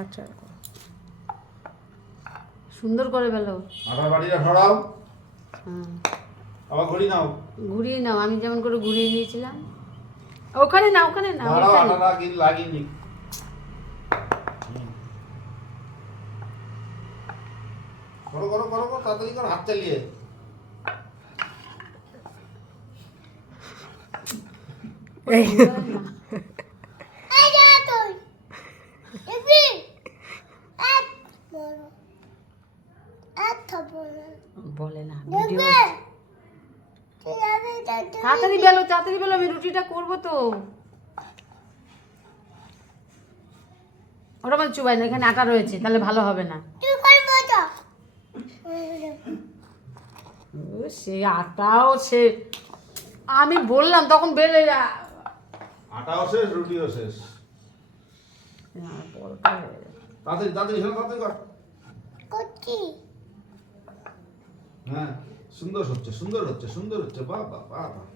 আচ্ছা সুন্দর করে বেলো। আটার বাটিটা সরাও, হুম, আবার ঘড়ি নাও। ঘুরিয়ে নাও, আমি যেমন করে ঘুরিয়ে দিয়েছিলাম। ওখানে না, ওখানে না, দাঁড়াও, ওখানে। আটাটা লাগিনি। করো করো করো করো, তাড়াতাড়ি করো, হাত চালিয়ে। এই বলে না ভিডিও। তাড়াতাড়ি বেলো, তাড়াতাড়ি বেলো, আমি রুটিটা করবো তো। ওটা মানে চুবাই না, এখানে আটা রয়েছে, তাহলে ভালো হবে না। ও, সে আটাও সে, আমি বললাম তখন বেলে আটাও শেষ, রুটিও শেষ। তাড়াতাড়ি তাড়াতাড়ি সরো, তাড়াতাড়ি কর। হ্যাঁ, সুন্দর হচ্ছে, সুন্দর হচ্ছে, সুন্দর হচ্ছে, বাহ বাহ বাহ বাহ।